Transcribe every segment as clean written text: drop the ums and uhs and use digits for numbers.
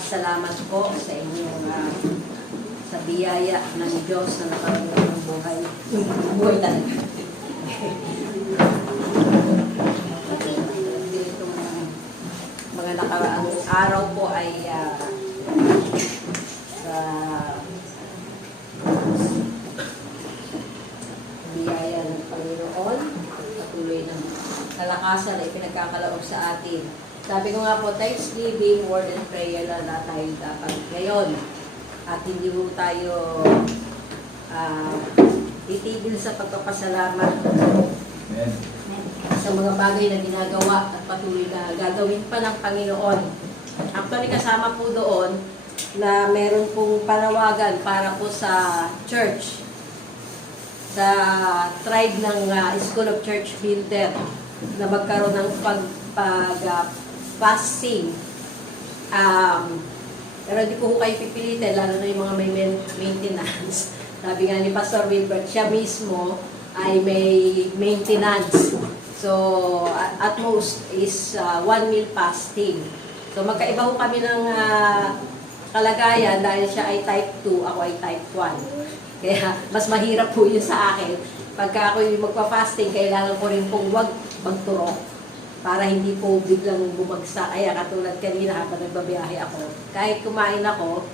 salamat po sa inyong sa biyaya ng Diyos na nakaroon ng buhay. Buhay talaga. Itong mga nakaraang araw po ay sa biyaya ng Panginoon, patuloy ng kalakasan na ipinagkakaloob sa atin. Sabi ko nga po, Thanksgiving, word and prayer na tayo dapat ngayon. At hindi mo tayo titigil sa pagpapasalamat sa mga bagay na ginagawa at patuloy na gagawin pa ng Panginoon. Actually, kasama po doon na meron pong panawagan para po sa church, sa tribe ng School of Church Builder, na magkaroon ng fasting. Pero hindi po kayo pipilitin, lalo na yung mga may maintenance. Sabi nga ni Pastor Wilbert, siya mismo ay may maintenance. So, at most is 1 meal fasting. So, magkaiba ho kami ng kalagayan dahil siya ay type 2, ako ay type 1. Kaya, mas mahirap po yun sa akin. Pagka ako yung magpa-fasting, kailangan ko rin pong wag magturok para hindi po biglang bumagsak. Kaya katulad kanina habang nagbabiyahe ako, kahit kumain ako,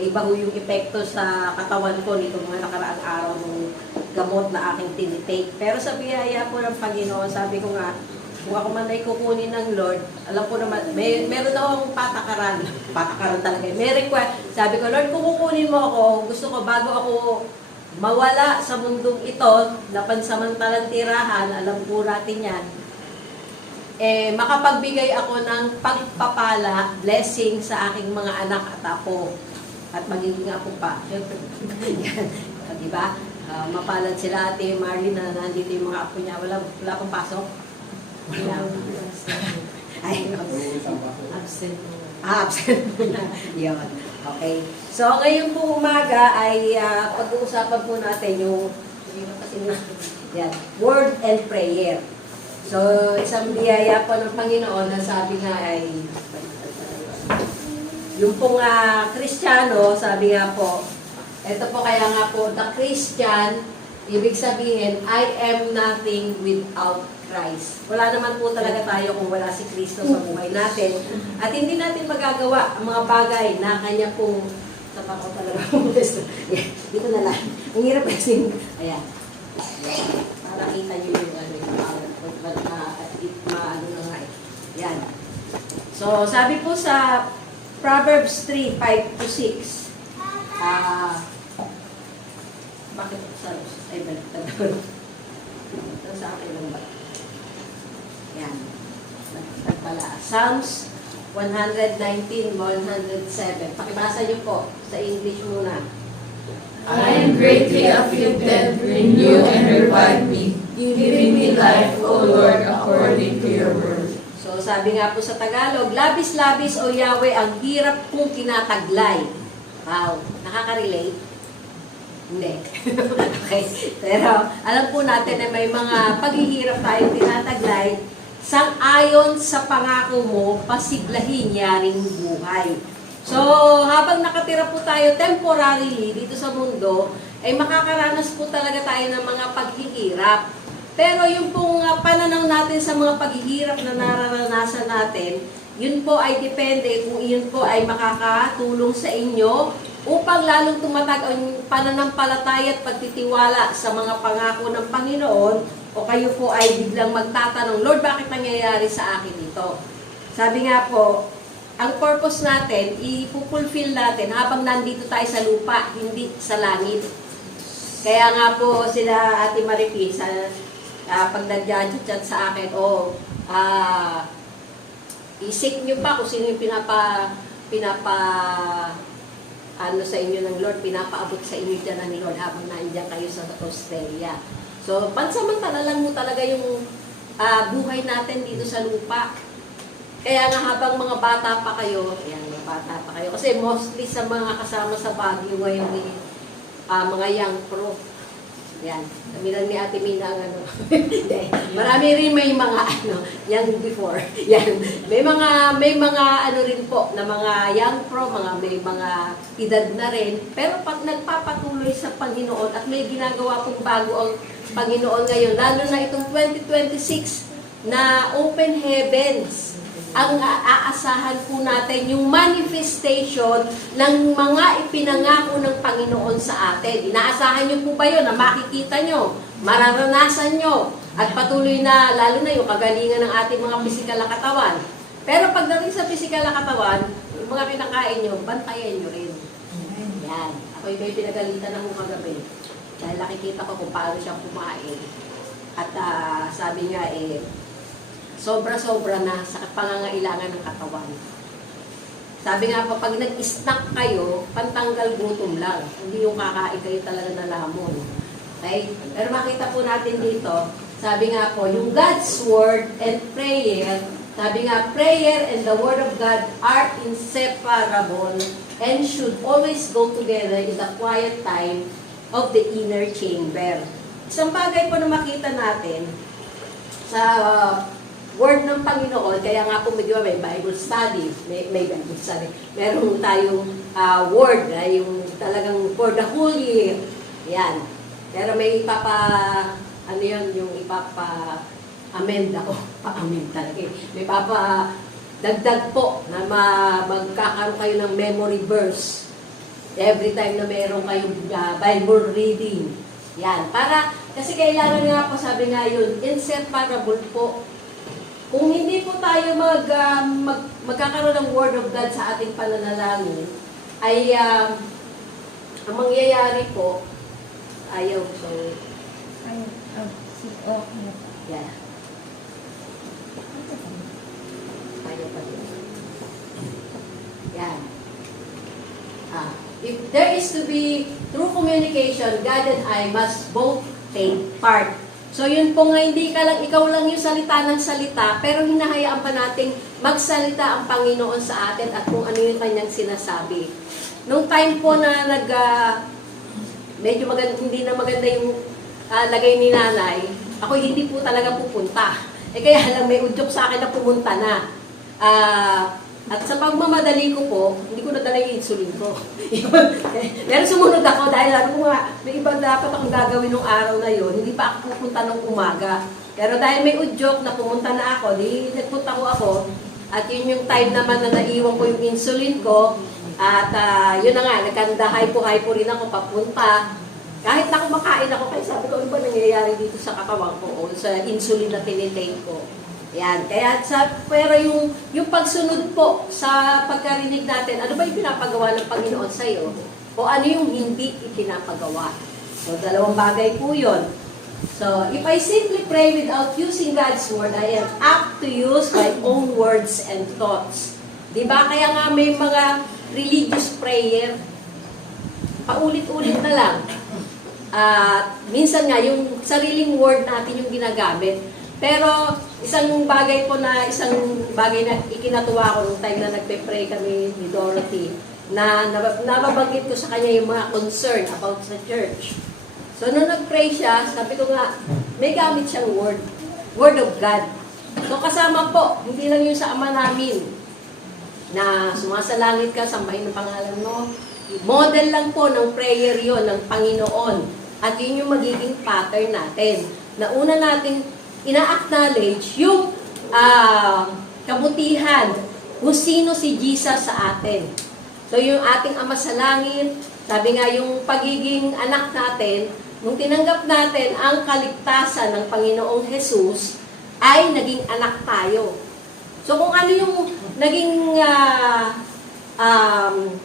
iba ho yung epekto sa katawan ko nito mga nakaraang araw ng gamot na aking tinitake. Pero sa biyaya po ng Panginoon, sabi ko nga, kung ako man ay kukunin ng Lord, alam ko naman, meron akong patakaran talaga. May request. Sabi ko, Lord, kung kukunin mo ako, gusto ko bago ako mawala sa mundong ito, na pansamantalang tirahan, alam po natin yan, makapagbigay ako ng pagpapala, blessing sa aking mga anak at apo. At magiging apo pa. Diba? Mapalad sila Ate Marlene na nandito yung mga apo niya. Wala pang pasok? Wala. Ay, absent. Absent na. Yun. Okay. So, ngayon po umaga ay pag-uusapan po natin yung yan, word and prayer. So, isang biyaya po ng Panginoon na sabi nga ay yung pong Kristiyano, sabi nga po, ito po kaya nga po, the Christian, ibig sabihin, I am nothing without Christ. Wala naman po talaga tayo kung wala si Kristo sa buhay natin. At hindi natin magagawa ang mga bagay na kanya pong tapa ko talaga. Dito na lang. Ang hirap kasi, ayan. Para kita nyo yung maano na nga eh. Yan. So, sabi po sa Proverbs 3, 5-6. Bakit sa ay baliktad? Ito sa akin lang ba? Yan. Baliktad pala. Psalms 119, 107. Pakibasa nyo po sa English muna. I am greatly afflicted, renew and revive me, giving me life, O Lord, according to your word. So, sabi nga po sa Tagalog, labis-labis o Yahweh, ang hirap kong kinataglay. Wow, nakaka-relate? Hindi. Okay. Pero, alam po natin na may mga paghihirap tayong tinataglay, sang-ayon sa pangako mo, pasiglahin yaring buhay. So, habang nakatira po tayo temporarily dito sa mundo, ay makakaranas po talaga tayo ng mga paghihirap. Pero yung pong pananaw natin sa mga paghihirap na nararanasan natin, yun po ay depende kung yun po ay makakatulong sa inyo upang lalong tumatag ang pananampalataya at pagtitiwala sa mga pangako ng Panginoon, o kayo po ay biglang magtatanong, Lord, bakit nangyayari sa akin ito? Sabi nga po, ang purpose natin, ipupulfill natin habang nandito tayo sa lupa, hindi sa langit. Kaya nga po sila Ate Maripis, pag nag-chat sa akin, isik nyo pa kung sino yung ano sa inyo ng Lord, pinapaabot sa inyo dyan ng Lord habang nandiyan kayo sa Australia. So, pansamantala lang mo talaga yung buhay natin dito sa lupa. Kaya nga habang mga bata pa kayo, kasi mostly sa mga kasama sa Baguio ngayon, mga young pro. Yan. Kami lang ni Ate Mina ang ano. Hindi. Marami rin may mga ano, young before. Yan. May mga ano rin po na mga young pro, may mga edad na rin. Pero pag nagpapatuloy sa Panginoon at may ginagawa pong bago ang Panginoon ngayon, lalo na itong 2026 na open heavens, ang aasahan po natin yung manifestation ng mga ipinangako ng Panginoon sa atin. Inaasahan niyo po ba yun na makikita nyo, mararanasan nyo, at patuloy na, lalo na yung kagalingan ng ating mga pisikal na katawan. Pero pagdating sa pisikal na katawan, yung mga kinakain nyo, bantayan nyo rin. Yan. Ako yung may pinagalitan ng kagabi. Dahil nakikita ko kung paano siyang kumain. At sabi nga sobra-sobra na sa pangangailangan ng katawan. Sabi nga pa, pag nag-snack kayo, pantanggal gutom lang. Hindi yung kakain kayo talaga na lamon. Okay? Pero makita po natin dito, sabi nga po, yung God's Word and prayer, sabi nga, prayer and the Word of God are inseparable and should always go together in the quiet time of the inner chamber. Isang bagay po na makita natin sa Word ng Panginoon, kaya nga po may Bible study, may Bible study. Meron tayong Word, yung talagang for the whole year. Yan. Pero may yung ipapa-amend ako. Pa-amend talaga eh. May dagdag po na magkakaroon kayo ng memory verse. Every time na meron kayong Bible reading. Yan. Kasi kailangan nga po, sabi nga yun, inseparable po. Kung hindi po tayo magkakaroon ng Word of God sa ating pananalangin, ay ang mangyayari po, ayaw. Yeah. Ayaw pa din. Yan. If there is to be true communication, God and I must both take part. So yun po nga, hindi ka lang, ikaw lang yung salita ng salita, pero hinahayaan pa nating magsalita ang Panginoon sa atin at kung ano yung kanyang sinasabi. Nung time po na medyo hindi na maganda yung lagay ni nanay, ako hindi po talaga pupunta. Kaya lang may udyok sa akin na pumunta na. At sa pagmamadali ko po, hindi ko nadala yung insulin ko. Pero sumunod ako dahil may ibang dapat akong gagawin nung araw na yon. Hindi pa ako pupunta nung umaga. Pero dahil may udyok na pumunta na ako, nagpunta ko ako. At yun yung time naman na naiwan ko yung insulin ko. At yun na nga, nagkandahay po rin ako papunta. Kahit na kumakain ako, kaya sabi ko, ano ba nangyayari dito sa katawan ko o sa insulin na tinitake ko? Yan. Pero yung pagsunod po sa pagkarinig natin, ano ba yung pinapagawa ng Panginoon sa iyo? O ano yung hindi ipinapagawa? So, dalawang bagay po yun. So, if I simply pray without using God's Word, I am apt to use my own words and thoughts. Diba? Kaya nga may mga religious prayer, paulit-ulit na lang. Minsan nga, yung sariling word natin yung ginagamit. Pero isang bagay na ikinatuwa ko nung time na nagpe-pray kami ni Dorothy, na nababanggit ko sa kanya yung mga concern about sa church. So nung nag-pray siya, sabi ko nga, may gamit siyang word of God. So kasama po, hindi lang yung sa Ama namin, na sumasalangit ka, sambahin ang pangalan mo. Model lang po ng prayer yon ng Panginoon. At yun yung magiging pattern natin. Na una natin ina-acknowledge yung kabutihan kung sino si Jesus sa atin. So yung ating Ama sa Langit, sabi nga yung pagiging anak natin, nung tinanggap natin ang kaligtasan ng Panginoong Jesus, ay naging anak tayo. So kung ano yung naging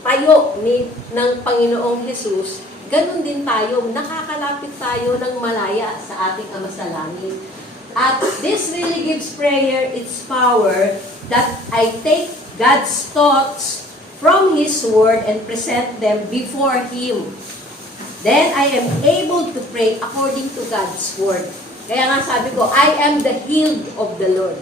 tayo ng Panginoong Jesus, ganun din tayo, nakakalapit tayo ng malaya sa ating Ama sa Langit. At this really gives prayer its power that I take God's thoughts from His Word and present them before Him. Then I am able to pray according to God's Word. Kaya nga sabi ko, I am the healed of the Lord.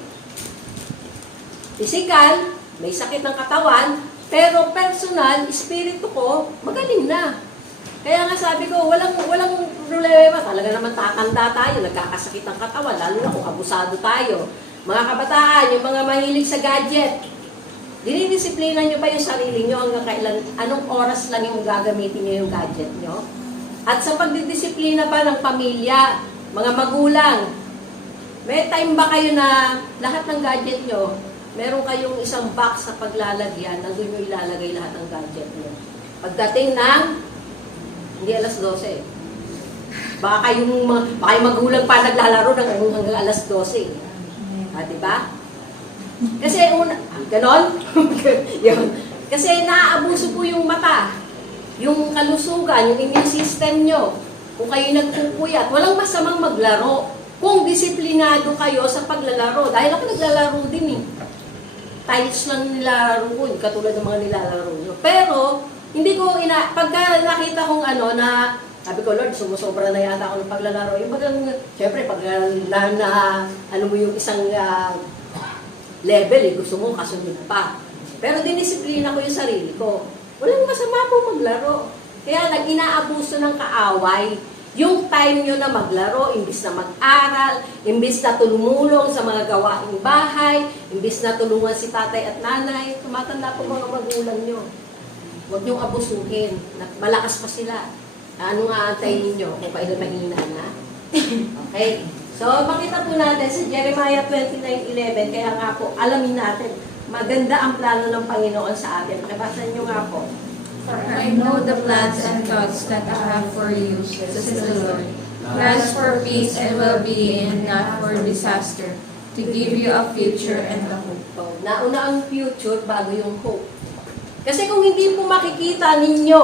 Physical, may sakit ng katawan, pero personal, espiritu ko, magaling na. Kaya nga sabi ko, walang problema. Talaga naman tatanda tayo, nagkakasakit ang katawan, lalo na kung abusado tayo. Mga kabataan, yung mga mahilig sa gadget, dinidisiplina nyo ba yung sarili nyo hanggang kailan, anong oras lang yung gagamitin nyo yung gadget nyo? At sa pagdidisiplina ba ng pamilya, mga magulang, may time ba kayo na lahat ng gadget nyo, meron kayong isang box sa paglalagyan, nandun nyo ilalagay lahat ng gadget nyo. Pagdating ng, hindi alas 12. Baka yung magulang pa naglalaro hanggang alas 12. Diba? Kasi ganon? Yun. Kasi naaabuso po yung mata, yung kalusugan, yung immune system nyo. Kung kayo nagpupuyat, walang masamang maglaro. Kung disiplinado kayo sa paglalaro. Dahil ako naglalaro din eh. Tiles lang nilalaro ko, katulad ng mga nilalaro nyo. Pero, hindi ko pagka nakita kong na, sabi ko, Lord, sumusobra na yata ako ng paglalaro. Yung bagang, syempre, pag ano mo yung isang level, gusto mo kasunod pa. Pero dinisiplina ko yung sarili ko. Walang masama po maglaro. Kaya nag-inaabuso ng kaaway yung time nyo na maglaro, imbis na mag-aral, imbis na tumulong sa mga gawaing bahay, imbis na tulungan si tatay at nanay, tumatanda po mga magulang nyo. Huwag nyong abusuhin. Malakas pa sila. Ano nga antayin ninyo kung kailan mahina na? Okay? So, makita po natin sa Jeremiah 29:11, kaya nga po, alamin natin, maganda ang plano ng Panginoon sa atin. Pakibasan nyo nga po. For I know the plans and thoughts that I have for you, says the Lord. Plans for peace and well-being and not for disaster, to give you a future and a hope. So, nauna ang future bago yung hope. Kasi kung hindi po makikita ninyo,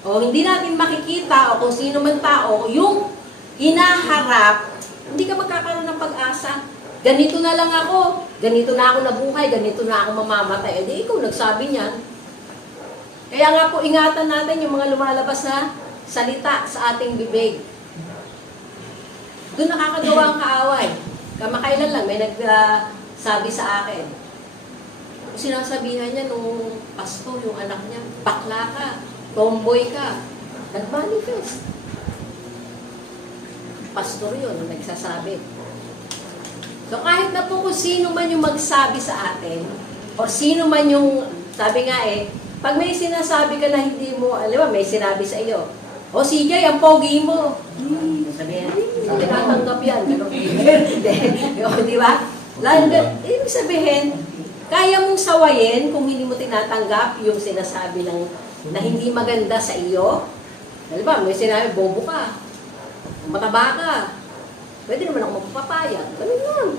o hindi natin makikita, o kung sino man tao, yung hinaharap, hindi ka magkakaroon ng pag-asa. Ganito na lang ako, ganito na ako nabuhay, ganito na ako mamamatay. Di ikaw nagsabi niyan. Kaya nga po, ingatan natin yung mga lumalabas na salita sa ating bibig. Doon nakakagawa ang kaaway. Kamakailan lang, may nagsabi sa akin. Sinasabihan niya nung pasto, yung anak niya, bakla ka, tomboy ka, nag-manifest. Pastor yun, nagsasabi. So kahit na po kung sino man yung magsabi sa atin, o sino man yung, sabi nga pag may sinasabi ka na hindi mo, alam mo, may sinabi sa iyo, o CJ, ang pogi mo. Sabihin, hindi natanggap yan. Di ba? Ibig sabihin, kaya mong sawayin kung hindi mo tinatanggap yung sinasabi na hindi maganda sa iyo. Di ba? May sinabi, bobo ka, mataba ka, pwede naman ako magpapayag. Ganun lang.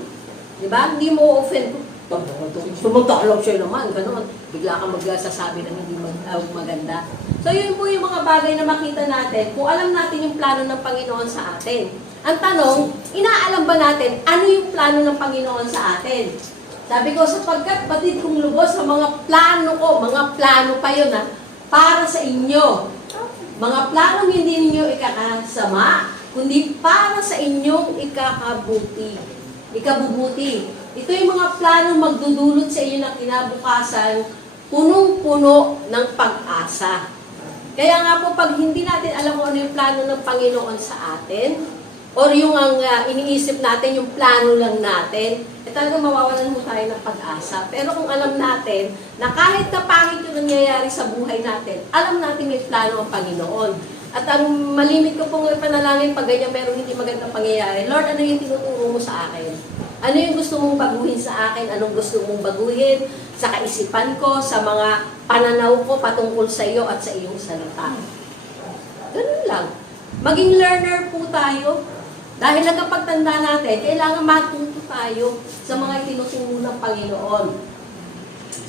Di ba? Hindi mo offend. Sumagdakalaw siya naman, gano'n. Bigla kang magsasabi ng hindi maganda. So, yun po yung mga bagay na makita natin kung alam natin yung plano ng Panginoon sa atin. Ang tanong, inaalam ba natin ano yung plano ng Panginoon sa atin? Sabi ko, sapagkat batid kong lubos sa mga plano ko, mga plano pa yun para sa inyo. Mga planong hindi ninyo ikakasama, kundi para sa inyong ikabubuti. Ito yung mga planong magdudulot sa iyo ng kinabukasan, punong-puno ng pag-asa. Kaya nga po, pag hindi natin alam kung ano yung plano ng Panginoon sa atin, or yung iniisip natin, yung plano lang natin, talagang mawawalan mo tayo ng pag-asa. Pero kung alam natin na kahit na pangit yung nangyayari sa buhay natin, alam natin may plano ang Panginoon. At ang malimit ko pong panalangin pag ganyan pero hindi magandang pangyayari, Lord, ano yung tinuturo mo sa akin? Ano yung gusto mong baguhin sa akin? Anong gusto mong baguhin sa kaisipan ko, sa mga pananaw ko patungkol sa iyo at sa iyong salita? Ganun lang. Maging learner po tayo. Dahil hanggang pagtanda natin, kailangan matuto tayo sa mga itinuturo ng Panginoon.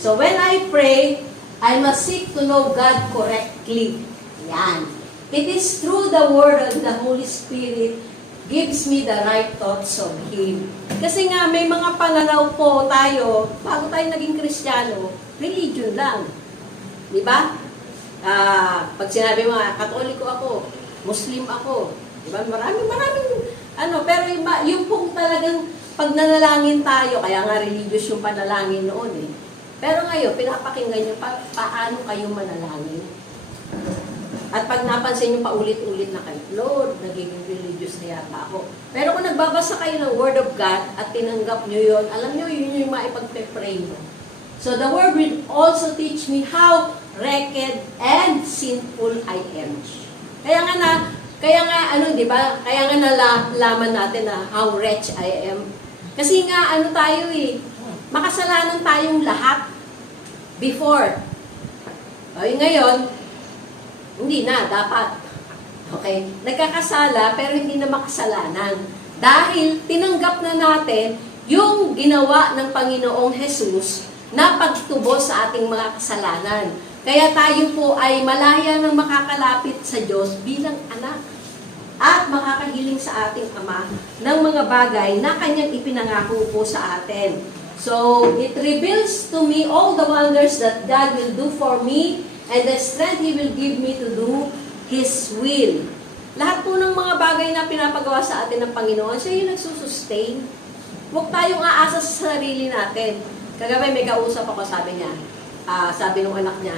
So when I pray, I must seek to know God correctly. Yan. It is through the Word of the Holy Spirit gives me the right thoughts of Him. Kasi nga, may mga pananaw po tayo, bago tayo naging Kristiyano, religion lang. Di ba? Pag sinabi mo, Katoliko ako, Muslim ako, di ba? Maraming, pero yung pong talagang pag nanalangin tayo, kaya nga religious yung panalangin noon Pero ngayon, pinapakinggan nyo, paano kayo manalangin? At pag napansin nyo paulit-ulit na kayo, Lord, nagiging religious na yata ako. Pero kung nagbabasa kayo ng Word of God at tinanggap nyo yun, alam nyo, yun yung maipagpe-pray mo. So the Word will also teach me how wretched and sinful I am. Kaya nga ano, di ba? Kaya nga nalaman natin na how wretched I am. Kasi nga ano tayo makasalanan tayong lahat before. Ngayon, hindi na, dapat. Okay? Nagkakasala pero hindi na makasalanan. Dahil tinanggap na natin yung ginawa ng Panginoong Jesus na pagtubos sa ating mga kasalanan. Kaya tayo po ay malaya ng makakalapit sa Diyos bilang anak at makakahiling sa ating Ama ng mga bagay na Kanyang ipinangako po sa atin. So, it reveals to me all the wonders that God will do for me and the strength He will give me to do His will. Lahat po ng mga bagay na pinapagawa sa atin ng Panginoon, siya yung nagsusustain. Huwag tayong aasa sa sarili natin. Kagabi may kausap ako, sabi niya, sabi ng anak niya,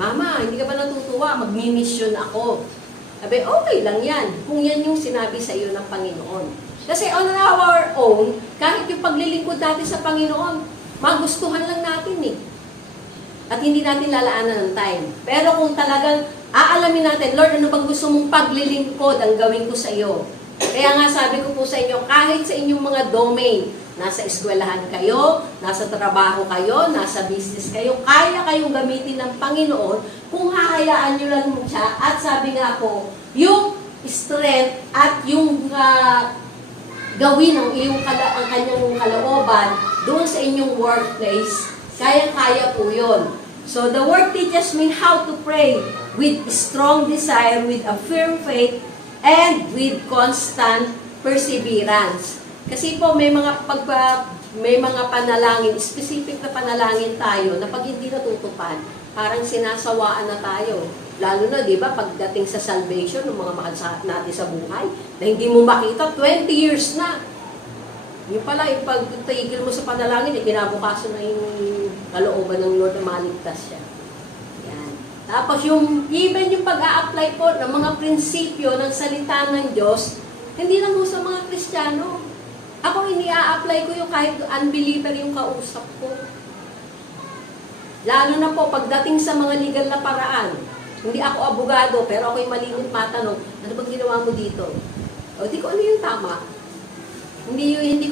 Mama, hindi ka ba natutuwa? Magmi-mission ako. Sabi, okay lang yan. Kung yan yung sinabi sa iyo ng Panginoon. Kasi on our own, kahit yung paglilingkod natin sa Panginoon, magustuhan lang natin At hindi natin lalaanan ng time. Pero kung talagang aalamin natin, Lord, ano bang gusto mong paglilingkod ang gawin ko sa iyo? Kaya nga sabi ko po sa inyo, kahit sa inyong mga domain, nasa eskwelahan kayo, nasa trabaho kayo, nasa business kayo, kaya kayong gamitin ng Panginoon kung hahayaan nyo lang siya. At sabi nga po, yung strength at yung gawin ang kanyang kalooban doon sa inyong workplace, kaya-kaya po yun. So the Word teaches me how to pray with strong desire, with a firm faith, and with constant perseverance. Kasi po may mga panalangin, specific na panalangin tayo na pag hindi natutupad, parang sinasawaan na tayo. Lalo na, di ba, pagdating sa salvation ng mga mahal natin sa buhay, na hindi mo makita, 20 years na. Yung pala, yung pagtigil mo sa panalangin, kinabukasan na yung kalooban ng Lord na maligtas siya. Yan. Tapos even yung pag-a-apply po ng mga prinsipyo ng salita ng Diyos, hindi lang po sa mga Kristiyano. Ako, ini-a-apply ko yung kahit unbeliever yung kausap ko. Lalo na po, pagdating sa mga legal na paraan, hindi ako abogado, pero ako'y malimot matanong, ano bang ginawa mo dito? O, di ko ano yung tama. Hindi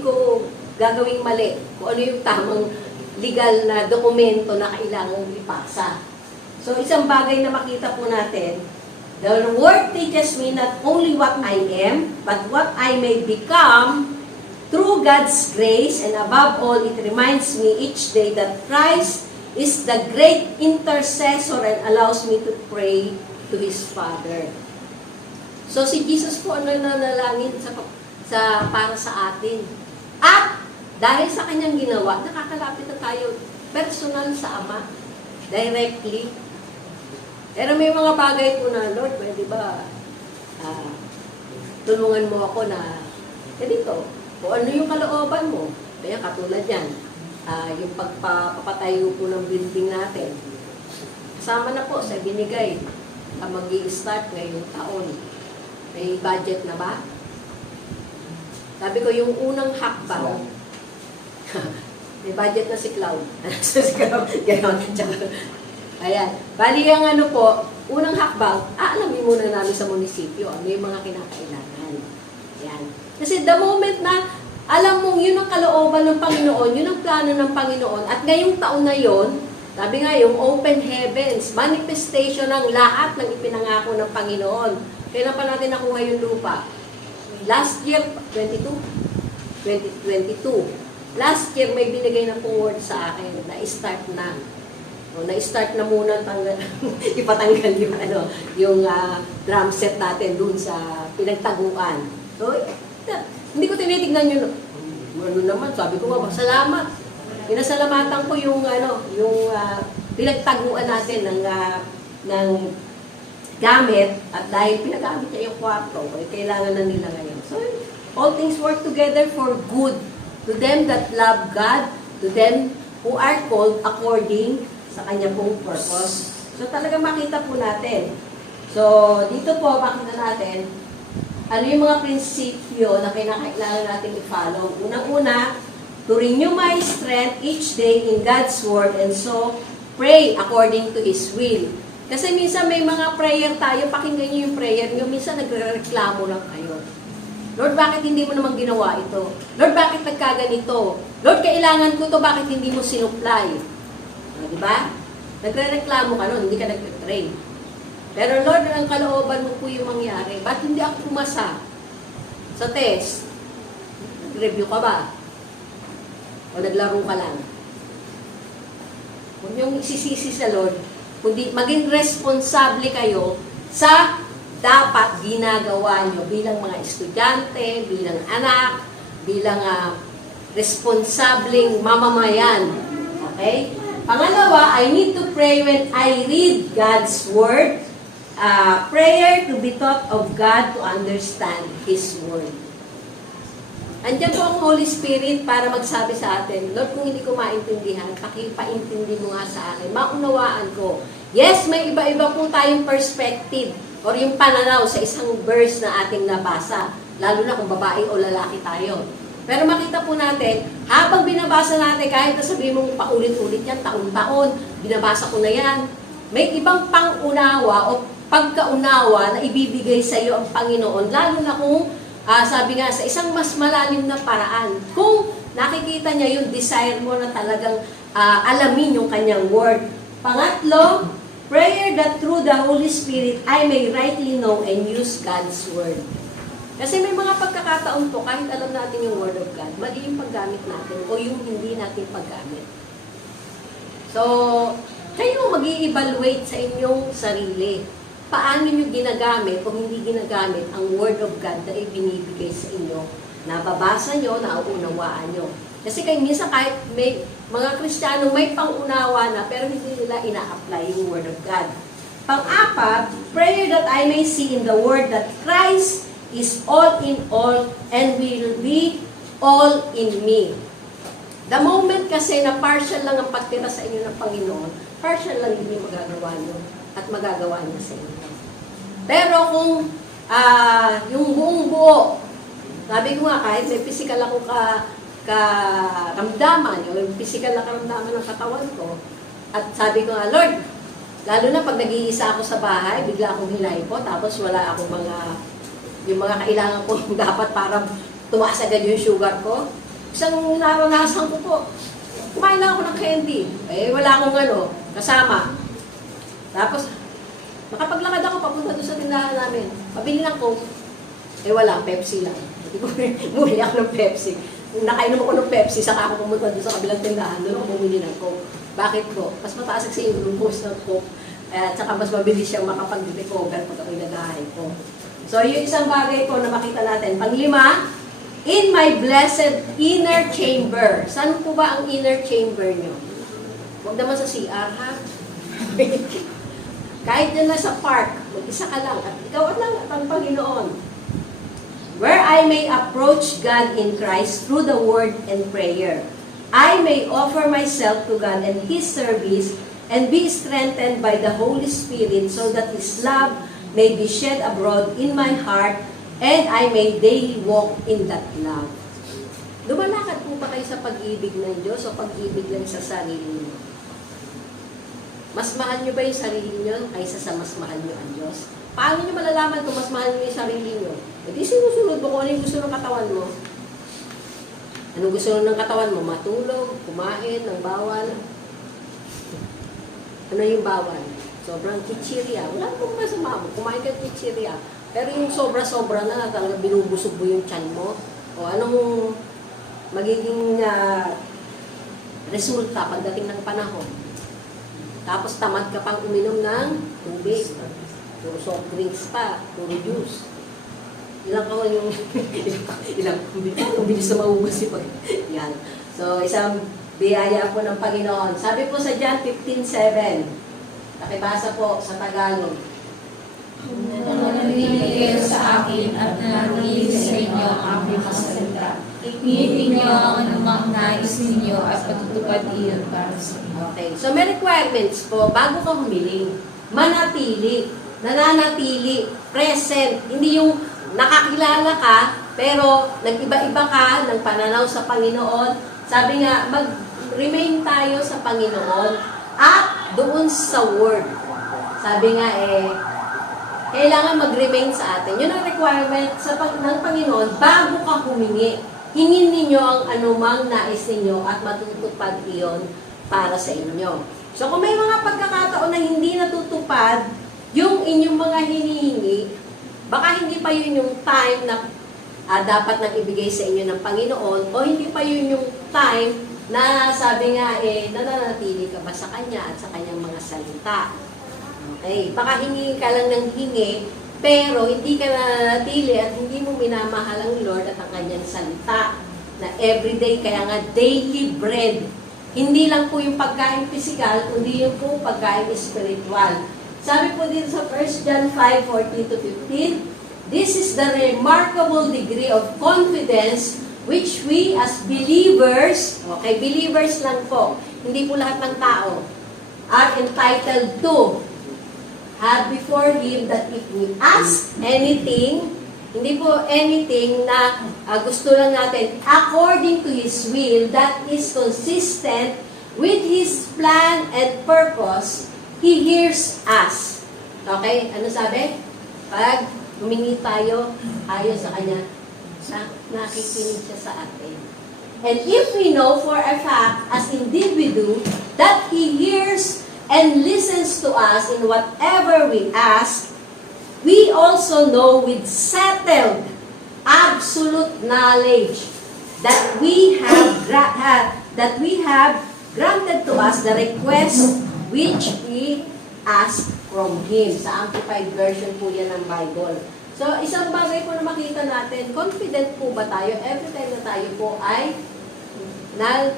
ko gagawing mali kung ano yung tamang legal na dokumento na kailangan ipasa. So, isang bagay na makita po natin, the Word teaches me not only what I am, but what I may become through God's grace, and above all, it reminds me each day that Christ is the great intercessor and allows me to pray to His Father. So, si Jesus po ang nanalangin para sa atin. At dahil sa Kanyang ginawa, nakakalapit na tayo personal sa Ama, directly. Pero may mga bagay po na, Lord, pwede ba tulungan mo ako na ganito, kung ano yung kalooban mo. Kaya katulad yan, yung pagpapatayo po ng building natin. Kasama na po sa binigay na mag-i-start ngayong taon. May budget na ba? Sabi ko, yung unang hakbang, may budget na si Cloud. Ganon. Ayan. Bali ang ano po, unang hakbang, alamin muna namin sa munisipyo ano yung mga kinakailangan. Ayan. Kasi the moment na alam mong yun ang kalooban ng Panginoon, yun ang plano ng Panginoon, at ngayong taon na yun, sabi nga yung open heavens, manifestation ng lahat ng ipinangako ng Panginoon. Kailan pa natin nakuha yung lupa? Last year, 2022. Last year, may binigay na pong word sa akin na start na. Na-start na muna ipatanggal yung drum set natin dun sa pinagtaguan. So, hindi ko tinitignan yun. Ano naman, sabi ko, salamat. Pinasalamatan ko yung pinagtaguan natin ng gamit, at dahil pinagamit niya yung kwarto, kailangan na nila ngayon. So, all things work together for good to them that love God, to them who are called according sa kanya pong purpose. So talaga makita po natin. So dito po makita natin ano yung mga prinsipyo na kailangan natin i-follow. Unang-una, to renew my strength each day in God's Word and so pray according to His will. Kasi minsan may mga prayer tayo, pakinggan nyo yung prayer nyo, minsan nagreklamo lang kayo. Lord, bakit hindi mo naman ginawa ito? Lord, bakit nagkaganito? Lord, kailangan ko to, bakit hindi mo sinupply? Di ba? Nagre-reklamo ka nun, hindi ka nagre-pray. Pero Lord, ang kalooban mo po yung mangyari. Ba't hindi ako pumasa sa test? Nag-review ka ba? O naglaro ka lang? Huwag niyong isisisi sa Lord, kundi maging responsable kayo sa dapat ginagawa nyo bilang mga estudyante, bilang anak, bilang responsableng mamamayan. Okay? Pangalawa, I need to pray when I read God's Word. Prayer to be taught of God to understand His Word. Andiyan po ang Holy Spirit para magsabi sa atin, Lord, kung hindi ko maintindihan, pakipaintindi mo nga sa akin, maunawaan ko. Yes, may iba-iba po tayong perspective or yung pananaw sa isang verse na ating nabasa, lalo na kung babae o lalaki tayo. Pero makita po natin, habang binabasa natin, kahit na sabihin mong paulit-ulit yan, taon-taon, binabasa ko na yan, may ibang pangunawa o pagkaunawa na ibibigay sa iyo ang Panginoon, lalo na kung, sabi nga, sa isang mas malalim na paraan. Kung nakikita niya yung desire mo na talagang alamin yung kanyang word. Pangatlo, prayer that through the Holy Spirit, I may rightly know and use God's Word. Kasi may mga pagkakataon po, kahit alam natin yung Word of God, mali yung paggamit natin o yung hindi natin paggamit. So, kayo mag-i-evaluate sa inyong sarili. Paano nyo ginagamit o hindi ginagamit ang Word of God na ibinibigay sa inyo? Nababasa nyo, nauunawaan nyo. Kasi kayo minsan kahit may mga Kristiyano may pangunawa na pero hindi nila ina-apply yung Word of God. Pang-apat, prayer that I may see in the Word that Christ is all in all and will be all in me. The moment kasi na partial lang ang pagtira sa inyo ng Panginoon, partial lang din yung magagawa nyo at magagawa niya sa inyo. Pero kung yung buong buo, sabi ko nga kahit may physical ako karamdaman, yung physical na karamdaman ng katawan ko. At sabi ko nga, Lord, lalo na pag nag-iisa ako sa bahay, bigla akong hinaypo, tapos wala akong yung mga kailangan ko dapat para tumaas agad yung sugar ko. Isang naranasan ko po, kumain lang ako ng candy. Wala akong kasama. Tapos, nakapaglakad ako papunta doon sa tindahan namin. Pabili ng Coke. Wala, Pepsi lang. Muli ako ng Pepsi. Nakainom ako ng Pepsi, saka ako pumunta doon sa kabilang tindahan, doon ako bumili ng Coke. Bakit po? Mas mataas kasi yung glucose ng Coke, at saka mas mabilis siyang makapag-recover pag ako'y nag-ahay ko. So, yung isang bagay po na makita natin. Panglima, in my blessed inner chamber. Saan po ba ang inner chamber nyo? Huwag naman sa CR, ha? Kahit yan na sa park, mag-isa ka lang, at ikaw lang at ang Panginoon. Where I may approach God in Christ through the word and prayer. I may offer myself to God and His service and be strengthened by the Holy Spirit so that His love may be shed abroad in my heart and I may daily walk in that love. Lumalakad po ba kayo sa pag-ibig ng Diyos o pag-ibig lang sa sarili niyo? Mas mahal niyo ba yung sarili niyo kaysa sa mas mahal niyo ang Diyos? Paano niyo malalaman kung mas mahal niyo yung sarili niyo? E di sinusunod mo kung ano yung gusto ng katawan mo. Anong gusto ng katawan mo? Matulog, kumain, ng bawal. Ano yung bawal? Sobrang kitsirya. Wala pong masama mo. Kumain ka kitsirya. Pero yung sobra-sobra na, talaga binubusog mo yung tiyan mo. O anong magiging resulta pagdating ng panahon? Tapos tamad ka pang uminom ng tubig. Puro soft drinks pa. Puro juice. Ilang kawan yung ilang bilis na maubos yung yan. So, isang biyaya po ng Panginoon. Sabi po sa John 15:7, nakibasa po sa Tagalog. Nananatili kayo sa akin at nananatili sa inyo ang aking salita. Hingin niyo ang anumang nais ninyo at patutupad iyon para sa inyo. Okay. So, may requirements po bago ka humiling. Manatili. Nananatili. Present. Hindi yung nakakilala ka, pero nag-iba-iba ka ng pananaw sa Panginoon. Sabi nga, mag-remain tayo sa Panginoon at doon sa Word. Sabi nga kailangan mag-remain sa atin. Yun ang requirement ng Panginoon bago ka humingi. Hingin ninyo ang anumang nais ninyo at matutupad iyon para sa inyo. So kung may mga pagkakataon na hindi natutupad yung inyong mga hinihingi, baka hindi pa yun yung time na dapat nang ibigay sa inyo ng Panginoon o hindi pa yun yung time na sabi nga nananatili ka ba sa Kanya at sa Kanyang mga salita. Okay, baka hingi ka lang ng hingi, pero hindi ka nananatili at hindi mo minamahal ang Lord at ang Kanyang salita na everyday, kaya nga daily bread. Hindi lang po yung pagkain physical, kundi yung po pagkain spiritual. Sabi po dito sa 1 John 5:14-15, this is the remarkable degree of confidence which we as believers, okay, believers lang po, hindi po lahat ng tao, are entitled to have before Him, that if we ask anything, hindi po anything na gusto lang natin, according to His will, that is consistent with His plan and purpose, He hears us. Okay? Ano sabi? Pag humingi tayo, ayon sa Kanya, nakikinig siya sa atin. And if we know for a fact, as indeed we do, that He hears and listens to us in whatever we ask, we also know with settled, absolute knowledge that we have granted to us the request which we ask from Him. Sa Amplified Version po yan ng Bible. So, isang bagay po na makita natin, confident po ba tayo every time na tayo po ay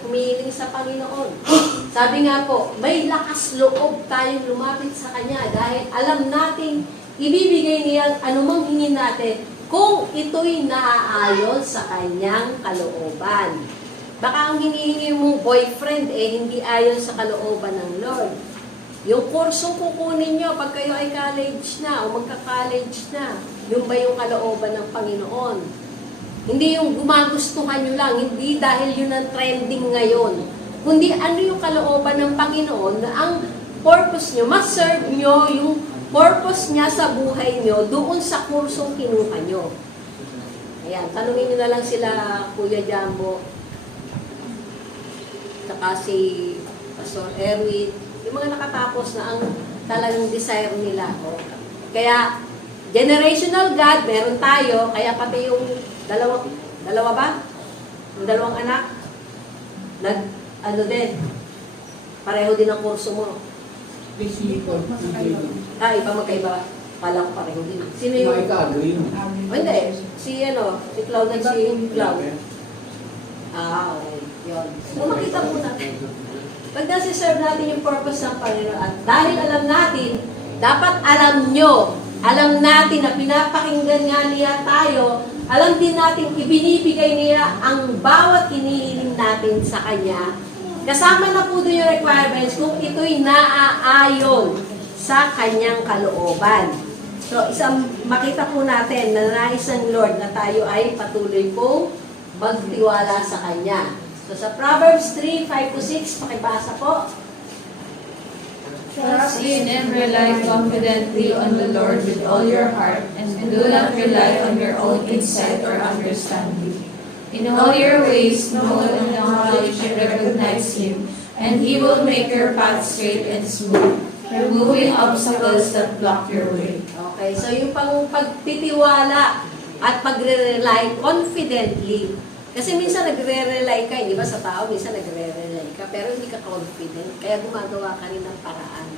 humiling sa Panginoon? Sabi nga po, may lakas loob tayong lumapit sa Kanya dahil alam nating ibibigay niya anumang hingin natin kung ito'y naaayon sa Kanyang kalooban. Baka ang hinihingi mong boyfriend hindi ayon sa kalooban ng Lord. Yung kursong kukunin nyo pag kayo ay college na o magka-college na, yun ba yung kalooban ng Panginoon? Hindi yung gumagustuhan nyo lang, hindi dahil yun ang trending ngayon. Kundi ano yung kalooban ng Panginoon na ang purpose nyo, ma-serve nyo yung purpose niya sa buhay nyo doon sa kursong kinuha nyo. Ayan, tanungin nyo na lang sila, Kuya Jambo, saka si Pastor Erwin, yung mga nakatapos na ang talagang desire nila. Kaya, generational God, meron tayo, kaya pati yung dalawa ba? Yung dalawang anak, pareho din ang kurso mo. Iba magkaiba. Pala ko pareho din. Sino yung... Hindi. Si Cloud at si Cloud. Okay. Yun. So, makita po natin. Pag nasi-serve natin yung purpose ng Panginoon, at dahil alam natin, dapat alam natin na pinapakinggan nga niya tayo, alam din natin ibinibigay niya ang bawat hinihiling natin sa Kanya. Kasama na po doon yung requirements kung ito'y naaayon sa Kanyang kalooban. So, makita po natin na nais ng Lord na tayo ay patuloy pong magtiwala sa Kanya. So, sa Proverbs 3:5-6, pakibasa po. Trust in and rely confidently on the Lord with all your heart, and do not rely on your own insight or understanding. In all your ways, know and acknowledge and recognize Him, and He will make your path straight and smooth, removing obstacles that block your way. Okay, so yung pagtitiwala at pagre-rely confidently. Kasi minsan nagre-rely ka, di ba sa tao, minsan nagre-rely ka, pero hindi ka confident, kaya gumagawa ka rin ng paraan.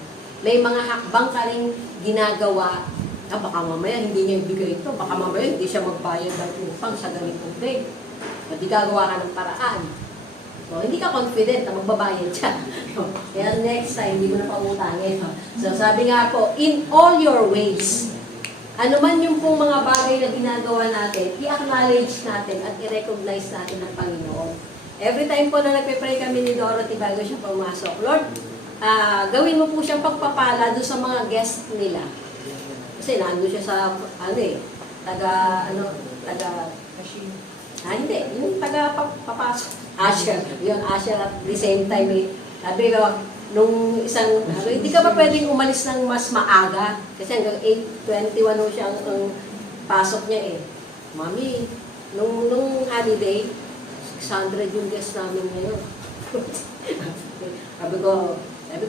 May mga hakbang ka rin ginagawa, baka mamaya hindi niya ibigay ito, baka mamaya hindi siya magbayad ng upang sa ganitong date. Hindi gagawa ka ng paraan. So, hindi ka confident na magbabayad siya. Kaya next time, hindi mo na pautangin. So, sabi nga po, in all your ways. ano man yung pong mga bagay na ginagawa natin, i-acknowledge natin at i-recognize natin ng Panginoon. Every time po na nagpe-pray kami ni Dorothy bago siya pumasok, Lord, gawin mo po siyang pagpapala doon sa mga guest nila. Kasi nandun siya sa, hindi, yung papasok. Asher, yun, Asher at the same time, sabi ko, nung isang, hindi ka ba pwedeng umalis ng mas maaga? Kasi hanggang 8:21 siya ang pasok niya eh. Mami, nung holiday, 600 yung guest namin ngayon. sabi ko,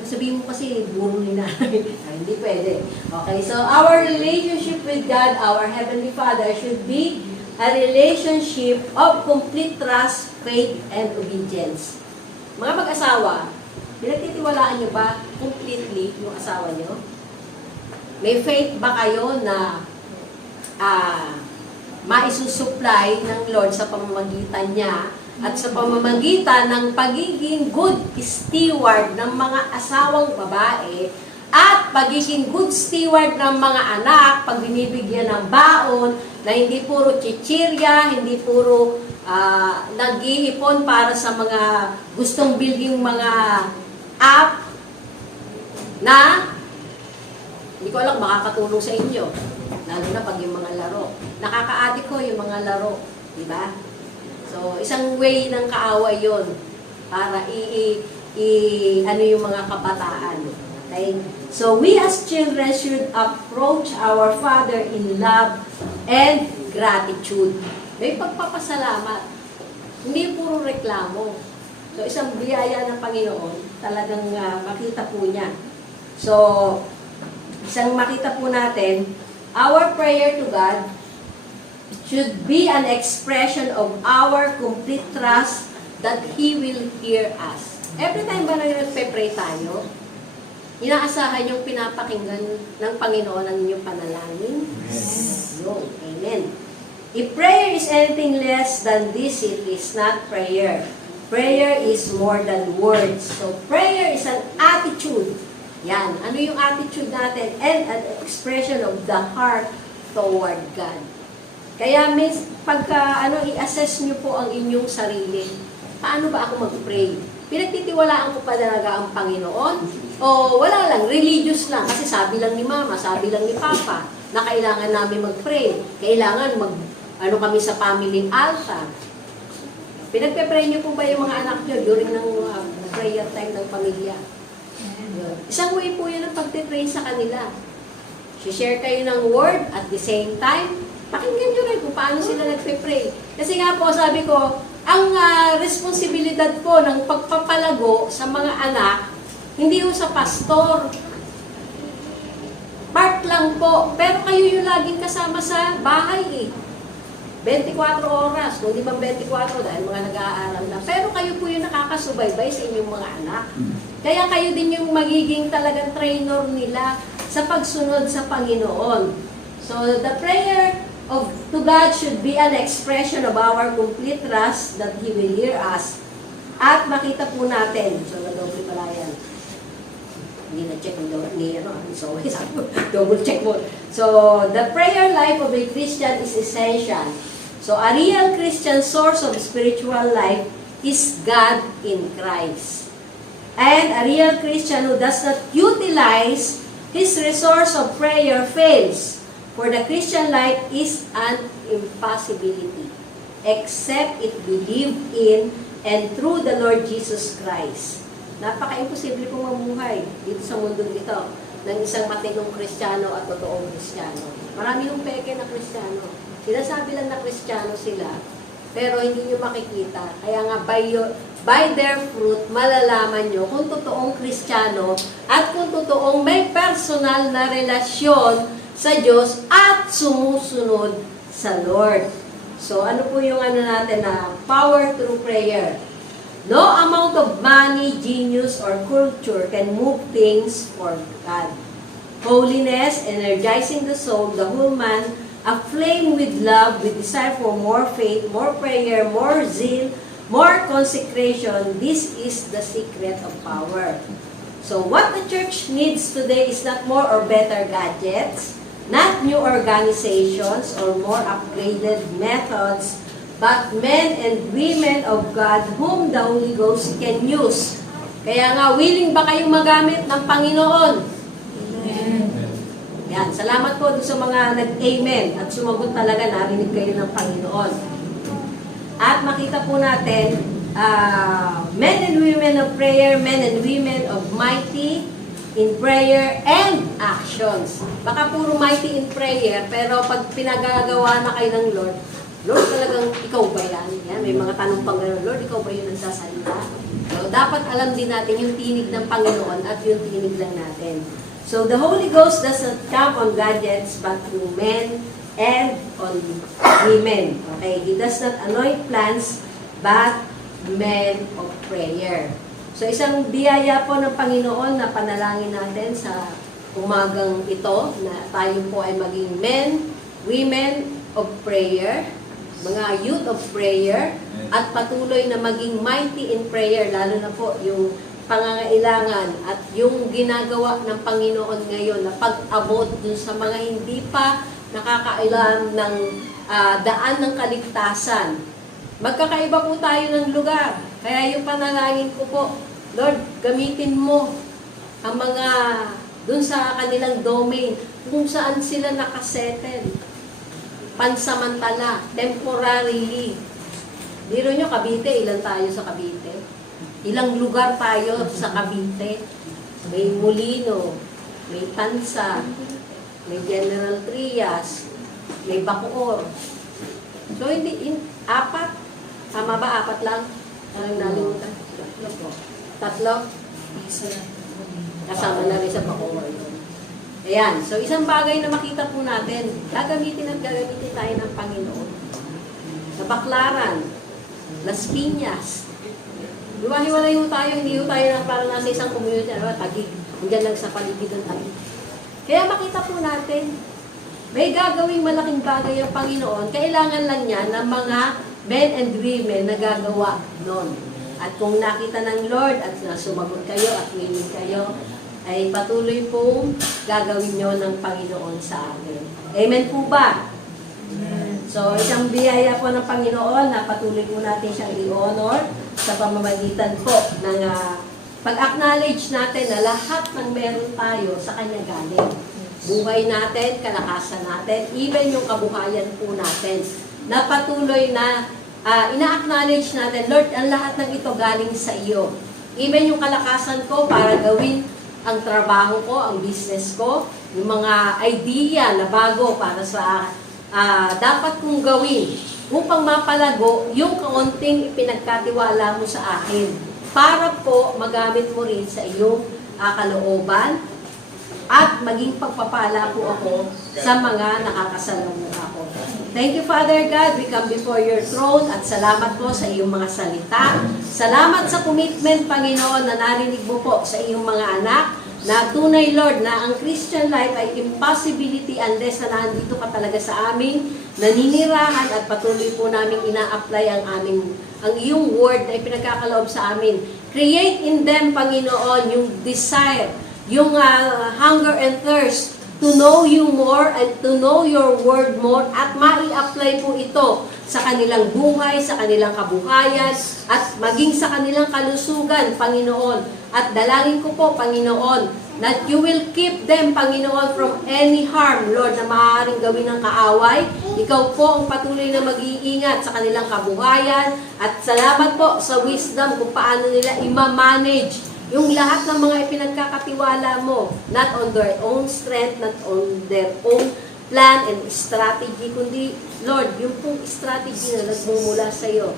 sabihin mo kasi, buro ni nanay. Hindi pwede. Okay, so our relationship with God, our Heavenly Father, should be a relationship of complete trust, faith, and obedience. Mga mag-asawa, pinagtitiwalaan niyo ba completely yung asawa niyo? May faith ba kayo na maisusupply ng Lord sa pamamagitan niya at sa pamamagitan ng pagiging good steward ng mga asawang babae at pagiging good steward ng mga anak pag binibigyan ng baon na hindi puro chichirya, hindi puro nag-iipon para sa mga gustong bilhin mga app na hindi ko alam makakatulong sa inyo. Lalo na pag yung mga laro. Nakaka-addict ko yung mga laro. Diba? So, isang way ng kaaway yun para ano yung mga kabataan. Okay? So, we as children should approach our Father in love and gratitude. May pagpapasalamat. Hindi puro reklamo. So, isang biyaya ng Panginoon, talagang makita po niya. So, isang makita po natin, our prayer to God should be an expression of our complete trust that He will hear us. Every time ba na nagpe-pray tayo, inaasahan yung pinapakinggan ng Panginoon ang inyong panalangin? Yes. No. Amen. If prayer is anything less than this, it is not prayer. Prayer is more than words. So, prayer is an attitude. Yan. Ano yung attitude natin? And an expression of the heart toward God. Kaya, i-assess nyo po ang inyong sarili. Paano ba ako mag-pray? Pinagtitiwalaan ko pa talaga ang Panginoon? O wala lang, religious lang. Kasi sabi lang ni Mama, sabi lang ni Papa, na kailangan namin mag-pray. Kailangan kami sa family altar. Pinagpe-pray niyo po ba yung mga anak niyo during ng prayer time ng pamilya? Isang way po yun ang pagpe-pray sa kanila. Share kayo ng word at the same time, pakinggan nyo rin kung paano sila nagpe-pray. Kasi nga po, sabi ko, ang responsibilidad po ng pagpapalago sa mga anak, hindi po sa pastor. Part lang po. Pero kayo yung laging kasama sa bahay eh. 24 oras, kung di ba 24 dahil mga nag-aaral na. Pero kayo po yung nakakasubaybay sa inyong mga anak. Kaya kayo din yung magiging talagang trainer nila sa pagsunod sa Panginoon. So, the prayer to God should be an expression of our complete trust that He will hear us. At makita po natin, so na-double pala yan. Hindi na-check double check mo. So, the prayer life of a Christian is essential. So, a real Christian source of spiritual life is God in Christ. And a real Christian who does not utilize his resource of prayer fails. For the Christian life is an impossibility, except it believed in and through the Lord Jesus Christ. Napaka-imposible pong mamuhay dito sa mundong ito ng isang matinong Kristiyano at totoong Kristiyano. Marami yung peke na Kristiyano. Sinasabi lang na Kristiyano sila, pero hindi nyo makikita. Kaya nga, by their fruit, malalaman nyo kung totoong Kristiyano at kung totoong may personal na relasyon sa Diyos at sumusunod sa Lord. So, ano po yung natin na power through prayer? No amount of money, genius, or culture can move things for God. Holiness, energizing the soul, the whole man, aflame with love, with desire for more faith, more prayer, more zeal, more consecration. This is the secret of power. So what the church needs today is not more or better gadgets, Not new organizations or more upgraded methods, but men and women of God whom the Holy Ghost can use. Kaya nga, willing ba kayong magamit ng Panginoon? Amen. Yan, salamat po doon sa mga nag-amen at sumagot talaga, narinig kayo ng Panginoon. At makita po natin, men and women of prayer, men and women of mighty in prayer and actions. Baka puro mighty in prayer, pero pag pinagagawa na kayo ng Lord, Lord, talagang ikaw ba yan? Yan, may mga tanong pang gano'n, Lord, ikaw ba yung nagsasalita? So, dapat alam din natin yung tinig ng Panginoon at yung tinig lang natin. So, the Holy Ghost doesn't come on gadgets, but through men and on women. Okay? He does not anoint plants, but men of prayer. So, isang biyaya po ng Panginoon na panalangin natin sa umagang ito, na tayo po ay maging men, women of prayer, mga youth of prayer, at patuloy na maging mighty in prayer, lalo na po yung pangangailangan at yung ginagawa ng Panginoon ngayon na pag-abot dun sa mga hindi pa nakakailan ng daan ng kaligtasan. Magkakaiba po tayo ng lugar. Kaya yung panalangin ko po, Lord, gamitin mo ang mga dun sa kanilang domain, kung saan sila nakasettle. Pansamantala, temporarily. Biro nyo, Cavite, ilan tayo sa Cavite? Ilang lugar tayo sa Cavite? May Molino, may Tansa, may General Trias, may Bacoor. So, apat. Tama ba? Apat lang? Parang nalimutan. Tatlo? Kasama na rin sa Bacoor. Ayan. So, isang bagay na makita po natin, gagamitin tayo ng Panginoon. Sa Baclaran, Las Piñas. Hiwa-hiwalay ho tayo, hindi ho tayo na parang nasa isang community, Taguig. Hanggang lang sa paligid ng Taguig. Kaya makita po natin, may gagawing malaking bagay ang Panginoon, kailangan lang niya ng mga men and women na gagawa noon. At kung nakita ng Lord at sumagot kayo at willing kayo, ay patuloy pong gagawin nyo ng Panginoon sa amin. Amen po ba? Amen. So, isang biyaya po ng Panginoon na patuloy po natin siyang i-honor sa pamamagitan po ng pag-acknowledge natin na lahat ng meron tayo sa Kanya galing. Buhay natin, kalakasan natin, even yung kabuhayan po natin, na patuloy na ina-acknowledge natin, Lord, ang lahat ng ito galing sa iyo. Even yung kalakasan ko para gawin ang trabaho ko, ang business ko, yung mga idea na bago para sa dapat kong gawin upang mapalago yung kaunting ipinagkatiwala mo sa akin para po magamit mo rin sa iyong kalooban at maging pagpapala po ako sa mga nakakasalamuha ko. Thank you, Father God. We come before your throne at salamat po sa iyong mga salita. Salamat sa commitment, Panginoon, na narinig mo po sa iyong mga anak na tunay, Lord, na ang Christian life ay impossibility unless na nandito ka talaga sa amin, naninirahan at patuloy po namin ina-apply ang iyong word na ipinagkakaloob sa amin. Create in them, Panginoon, yung desire, yung hunger and thirst to know you more and to know your word more at mai-apply po ito sa kanilang buhay, sa kanilang kabuhayan at maging sa kanilang kalusugan, Panginoon. At dalangin ko po, Panginoon, that you will keep them, Panginoon, from any harm, Lord, na maaaring gawin ng kaaway. Ikaw po ang patuloy na mag-iingat sa kanilang kabuhayan at salamat po sa wisdom kung paano nila i-manage yung lahat ng mga ipinagkakatiwala mo, not on their own strength, not on their own plan and strategy, kundi, Lord, yung pong strategy na nagmumula sa iyo.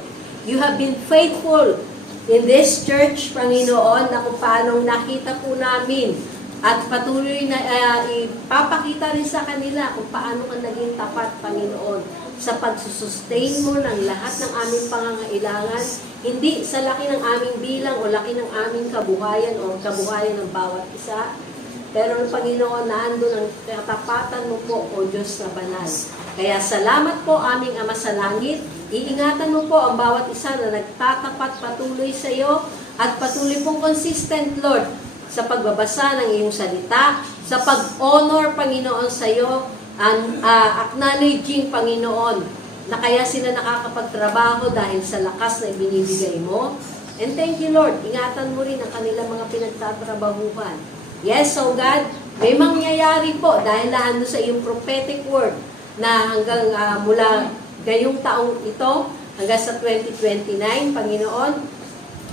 You have been faithful in this church, Panginoon, na kung paano nakita po namin at patuloy na ipapakita rin sa kanila kung paano ka naging tapat, Panginoon, sa pagsusustain mo ng lahat ng aming pangangailangan, hindi sa laki ng aming bilang o laki ng aming kabuhayan o kabuhayan ng bawat isa, pero Panginoon, naandun ang katapatan mo po, O Diyos na banal. Kaya salamat po aming Ama sa Langit, iingatan mo po ang bawat isa na nagtatapat patuloy sa iyo at patuloy pong consistent, Lord, sa pagbabasa ng iyong salita, sa pag-honor, Panginoon, sa iyo, acknowledging, Panginoon, na kaya sila nakakapagtrabaho dahil sa lakas na ibinibigay mo. And thank you, Lord. Ingatan mo rin ang kanilang mga pinagtatrabahuhan. Yes, so God, may mangyayari po dahil lahan sa iyong prophetic word na hanggang mula ngayong taong ito, hanggang sa 2029, Panginoon,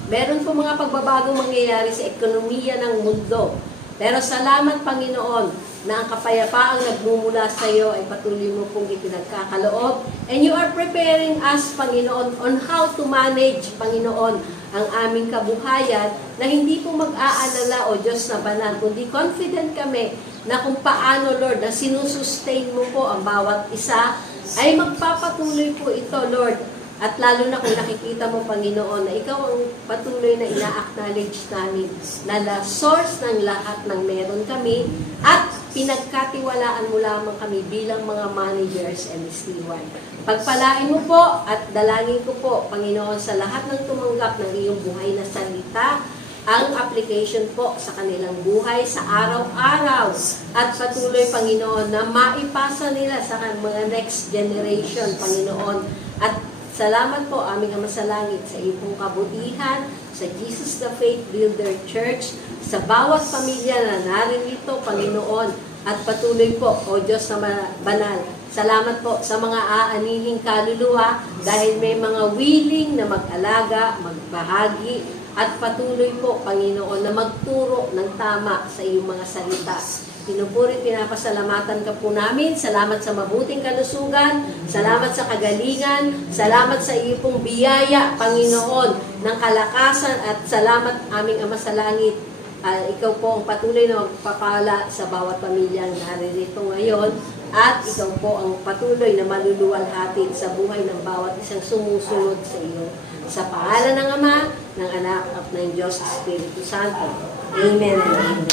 meron po mga pagbabagong mangyayari sa ekonomiya ng mundo. Pero salamat, Panginoon, na ang kapayapaang nagmumula sa iyo ay patuloy mo pong ipinagkakaloob. And you are preparing us, Panginoon, on how to manage, Panginoon, ang aming kabuhayan na hindi po mag-aalala, O Diyos na banal, kundi confident kami na kung paano, Lord, na sinusustain mo po ang bawat isa, ay magpapatuloy po ito, Lord. At lalo na kung nakikita mo, Panginoon, na ikaw ang patuloy na ina-acknowledge namin na la source ng lahat ng meron kami at pinagkatiwalaan mo lamang kami bilang mga managers and steward. Pagpalain mo po at dalangin ko po, Panginoon, sa lahat ng tumanggap ng iyong buhay na salita, ang application po sa kanilang buhay sa araw-araw at patuloy, Panginoon, na maipasa nila sa mga next generation, Panginoon. At salamat po, aming Ama sa Langit, sa iyong pong kabutihan, sa Jesus the Faith Builder Church, sa bawat pamilya na naririto, Panginoon, at patuloy po, O Diyos na banal. Salamat po sa mga aanihing kaluluwa dahil may mga willing na mag-alaga, magbahagi, at patuloy po, Panginoon, na magturo ng tama sa iyong mga salita. Pinupuri, pinapasalamatan ka po namin. Salamat sa mabuting kalusugan. Salamat sa kagalingan. Salamat sa iyo pong biyaya, Panginoon, ng kalakasan. At salamat aming Ama sa Langit. Ikaw po ang patuloy na magpapala sa bawat pamilyang naririto ngayon. At ikaw po ang patuloy na maluluwalhati sa buhay ng bawat isang sumusunod sa iyo. Sa pangalan ng Ama, ng Anak, at ng Diyos, Espiritu Santo. Amen and amen.